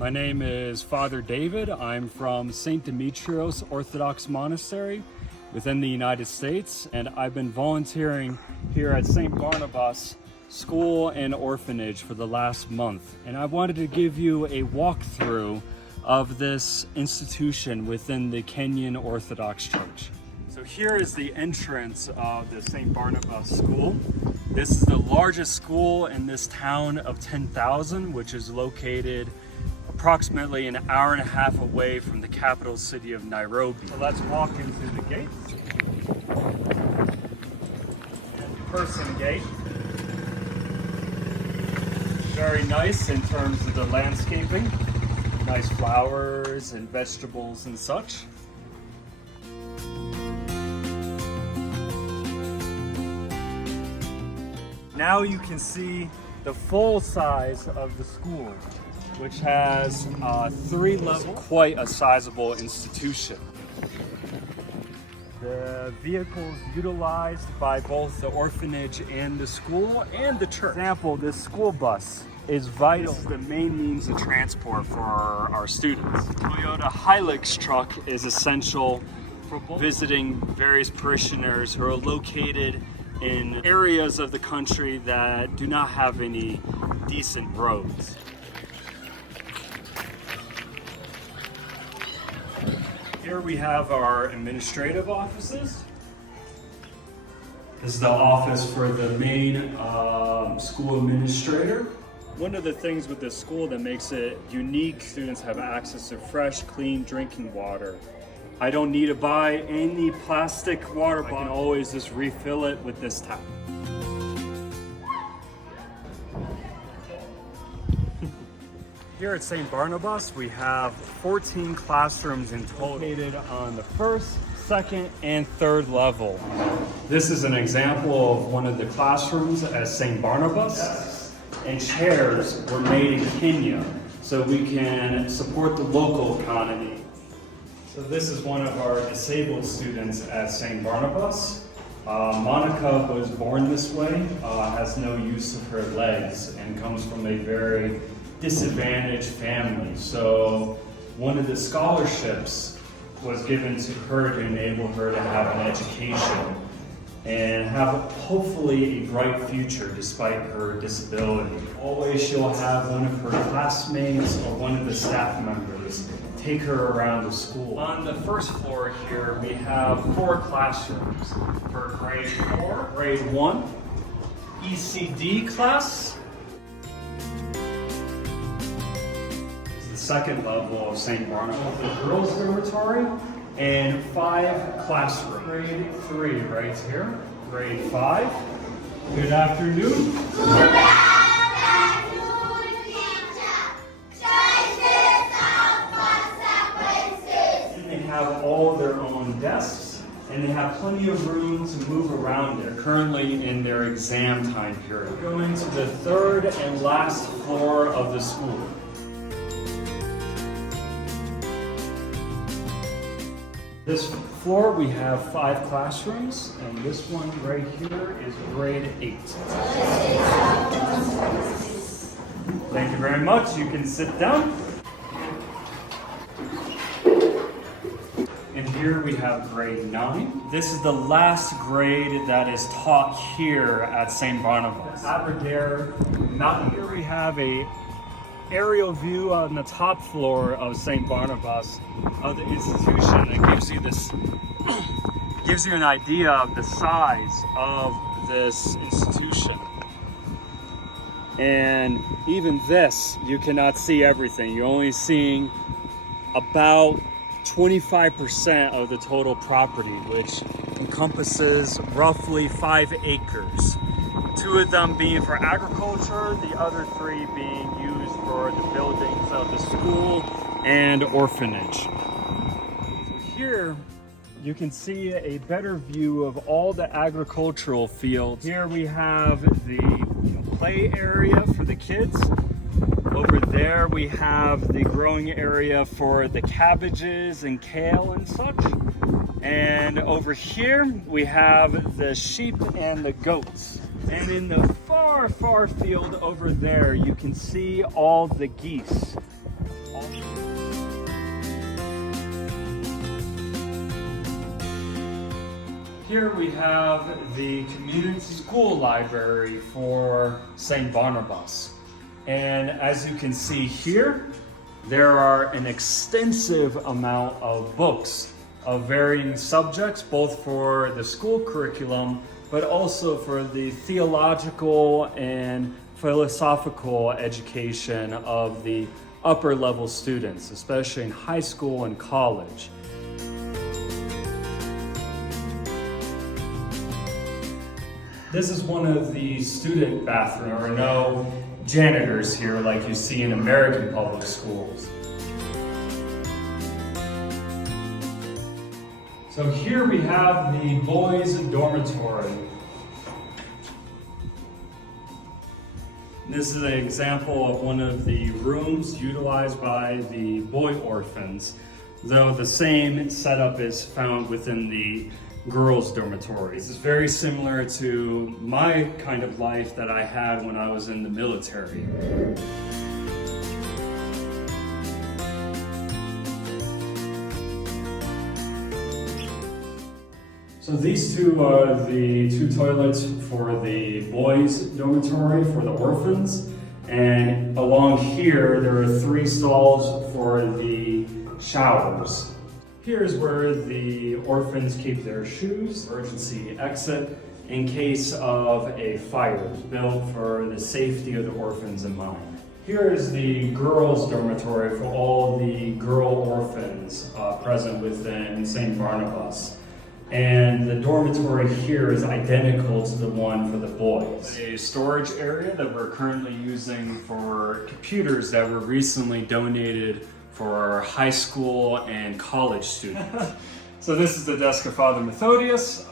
My name is Father David. I'm from St Demetrios Orthodox Monastery within the United States, and I've been volunteering here at St Barnabas School and Orphanage for the last month. And I wanted to give you a walkthrough of this institution within the Kenyan Orthodox Church. So here is the entrance of the St Barnabas School. This is the largest school in this town of 10,000, which is located approximately an hour and a half away from the capital city of Nairobi. So let's walk into the gates. Person gate. Very nice in terms of the landscaping. Nice flowers and vegetables and such. Now you can see the full size of the school, which has 3 levels, quite a sizable institution. The vehicles utilized by both the orphanage and the school and the church. For example, this school bus is vital. This is the main means of transport for our students. Toyota Hilux truck is essential for visiting various parishioners who are located in areas of the country that do not have any decent roads. Here we have our administrative offices. This is the office for the main school administrator. One of the things with this school that makes it unique, students have access to fresh, clean drinking water. I don't need to buy any plastic water bottle. I can always just refill it with this tap. Here at St Barnabas, we have 14 classrooms in total, located on the first, second, and third level. This is an example of one of the classrooms at St Barnabas, and chairs were made in Kenya so we can support the local economy. So this is one of our disabled students at St Barnabas. Monica was born this way, has no use of her legs, and comes from a very disadvantaged family. So one of the scholarships was given to her to enable her to have an education and have hopefully a bright future despite her disability. Always she'll have one of her classmates or one of the staff members take her around the school. On the first floor here, we have 4 classrooms for grade 4, grade 1, ECD class. This is the second level of St Barnabas, the girls' dormitory, and 5 classrooms. Grade 3 right here, grade 5. Good afternoon. Have all their own desks, and they have plenty of room to move around. They're currently in their exam time period. We're going to the 3rd and last floor of the school. This floor we have 5 classrooms, and this one right here is grade 8. Thank you very much. You can sit down. And here we have grade 9. This is the last grade that is taught here at St Barnabas. Aberdare Mountain. Here we have a aerial view on the top floor of St Barnabas of the institution that gives you an idea of the size of this institution. And even this, you cannot see everything. You're only seeing about 25% of the total property, which encompasses roughly 5 acres. 2 of them being for agriculture, the other 3 being used for the buildings of the school and orphanage. So here you can see a better view of all the agricultural fields. Here we have the play area for the kids. Over there we have the growing area for the cabbages and kale and such. And over here we have the sheep and the goats. And in the far, far field over there, you can see all the geese. Here we have the community school library for St. Barnabas. And as you can see here, there are an extensive amount of books of varying subjects, both for the school curriculum, but also for the theological and philosophical education of the upper level students, especially in high school and college. This is one of the student bathrooms. There are no janitors here like you see in American public schools. So here we have the boys' dormitory. This is an example of one of the rooms utilized by the boy orphans, though the same setup is found within the girls' dormitory. This is very similar to my kind of life that I had when I was in the military. So these two are the two toilets for the boys' dormitory, for the orphans. And along here, there are 3 stalls for the showers. Here's where the orphans keep their shoes, emergency exit in case of a fire, built for the safety of the orphans in mind. Here is the girls' dormitory for all the girl orphans present within St. Barnabas. And the dormitory here is identical to the one for the boys. A storage area that we're currently using for computers that were recently donated for our high school and college students. So this is the desk of Father Methodius,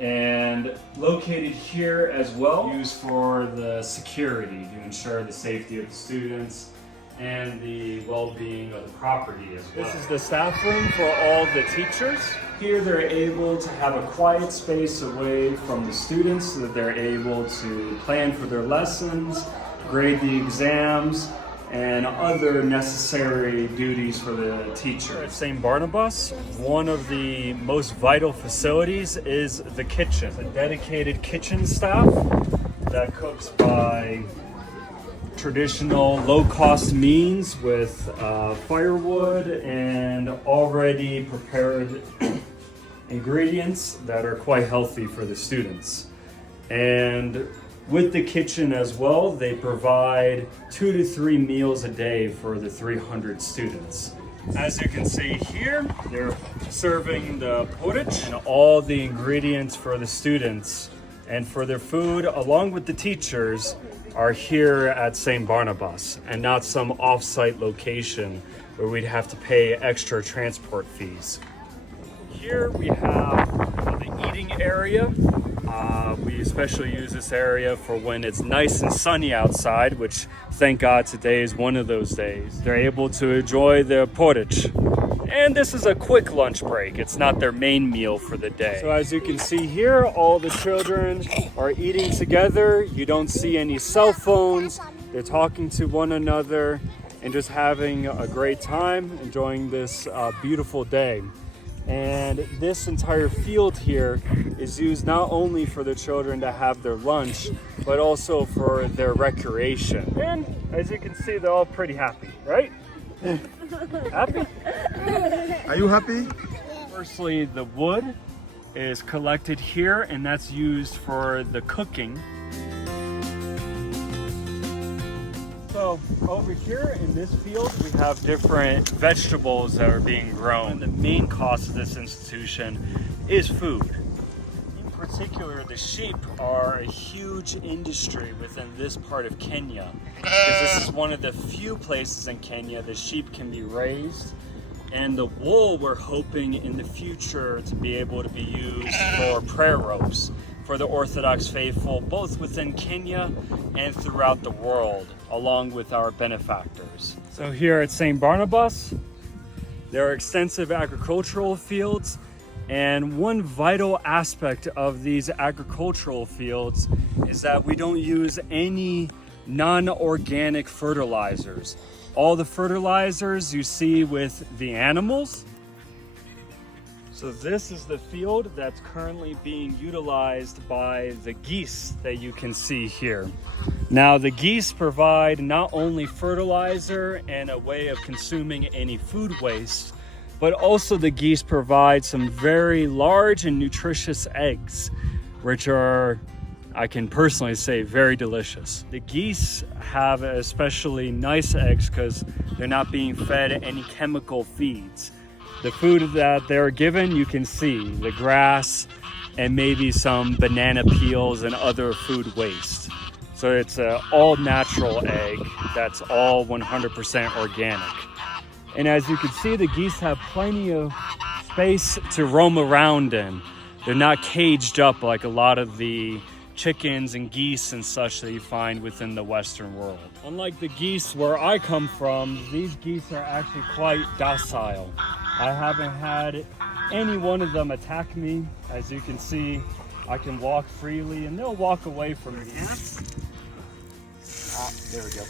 and located here as well, used for the security to ensure the safety of the students and the well-being of the property as well. This is the staff room for all the teachers. Here they're able to have a quiet space away from the students so that they're able to plan for their lessons, grade the exams, and other necessary duties for the teacher. At St. Barnabas, one of the most vital facilities is the kitchen. A dedicated kitchen staff that cooks by traditional low-cost means with firewood and already prepared ingredients that are quite healthy for the students. And with the kitchen as well, they provide 2 to 3 meals a day for the 300 students. As you can see here, they're serving the porridge and all the ingredients for the students and for their food, along with the teachers, are here at St. Barnabas and not some off-site location where we'd have to pay extra transport fees. Here we have the eating area. We especially use this area for when it's nice and sunny outside, which thank God today is one of those days. They're able to enjoy their porridge. And this is a quick lunch break. It's not their main meal for the day. So as you can see here, all the children are eating together. You don't see any cell phones. They're talking to one another and just having a great time, enjoying this beautiful day. And this entire field here is used not only for the children to have their lunch, but also for their recreation. And as you can see, they're all pretty happy, right? Happy? Are you happy? Firstly, the wood is collected here, and that's used for the cooking. So over here in this field, we have different vegetables that are being grown. The main cost of this institution is food. In particular, the sheep are a huge industry within this part of Kenya, because this is one of the few places in Kenya the sheep can be raised. And the wool, we're hoping in the future to be able to be used for prayer robes for the Orthodox faithful, both within Kenya and throughout the world, along with our benefactors. So here at St. Barnabas, there are extensive agricultural fields, and one vital aspect of these agricultural fields is that we don't use any non-organic fertilizers. All the fertilizers you see with the animals. So this is the field that's currently being utilized by the geese that you can see here. Now the geese provide not only fertilizer and a way of consuming any food waste, but also the geese provide some very large and nutritious eggs, which are, I can personally say, very delicious. The geese have especially nice eggs because they're not being fed any chemical feeds. The food that they're given, you can see the grass and maybe some banana peels and other food waste. So it's an all natural egg that's all 100% organic. And as you can see, the geese have plenty of space to roam around in. They're not caged up like a lot of the chickens and geese and such that you find within the Western world. Unlike the geese where I come from, these geese are actually quite docile. I haven't had any one of them attack me. As you can see, I can walk freely and they'll walk away from me. There we go.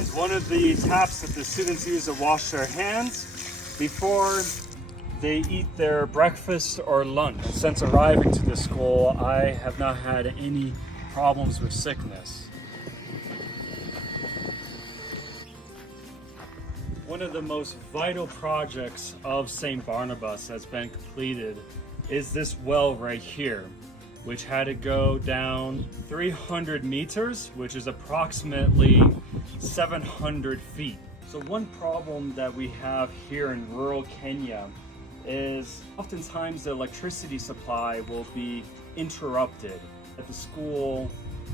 It's one of the taps that the students use to wash their hands before they eat their breakfast or lunch. Since arriving to the school, I have not had any problems with sickness. One of the most vital projects of St. Barnabas that's been completed is this well right here, which had to go down 300 meters, which is approximately 700 feet. So one problem that we have here in rural Kenya is oftentimes the electricity supply will be interrupted. That the school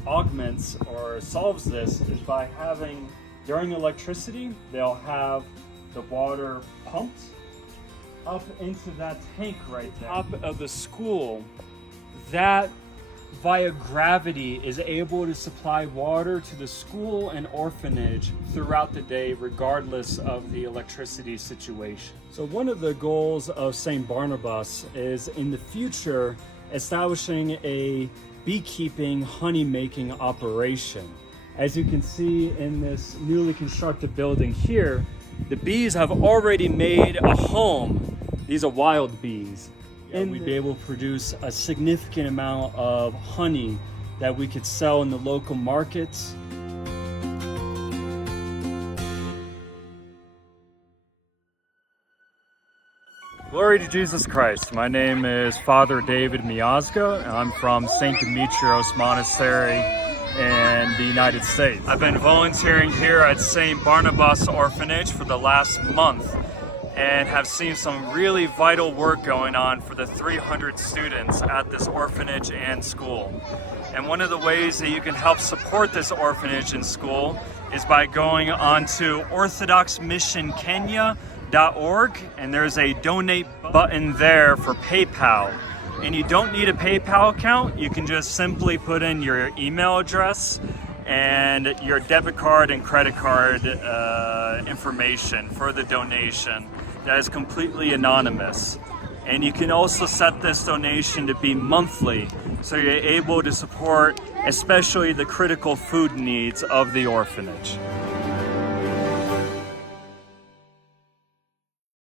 augments or solves this is by having, during electricity, they'll have the water pumped up into that tank right there. Top of the school, that via gravity is able to supply water to the school and orphanage throughout the day, regardless of the electricity situation. So one of the goals of St. Barnabas is in the future establishing a beekeeping, honey making operation. As you can see in this newly constructed building here, the bees have already made a home. These are wild bees. And we'd be able to produce a significant amount of honey that we could sell in the local markets. Glory to Jesus Christ. My name is Father David Miazga, and I'm from St. Demetrios Monastery in the United States. I've been volunteering here at St. Barnabas Orphanage for the last month and have seen some really vital work going on for the 300 students at this orphanage and school. And one of the ways that you can help support this orphanage and school is by going onto orthodoxmissionkenya.org, and there's a donate button there for PayPal. And you don't need a PayPal account. You can just simply put in your email address and your debit card and credit card information for the donation. That is completely anonymous. And you can also set this donation to be monthly, so you're able to support especially the critical food needs of the orphanage.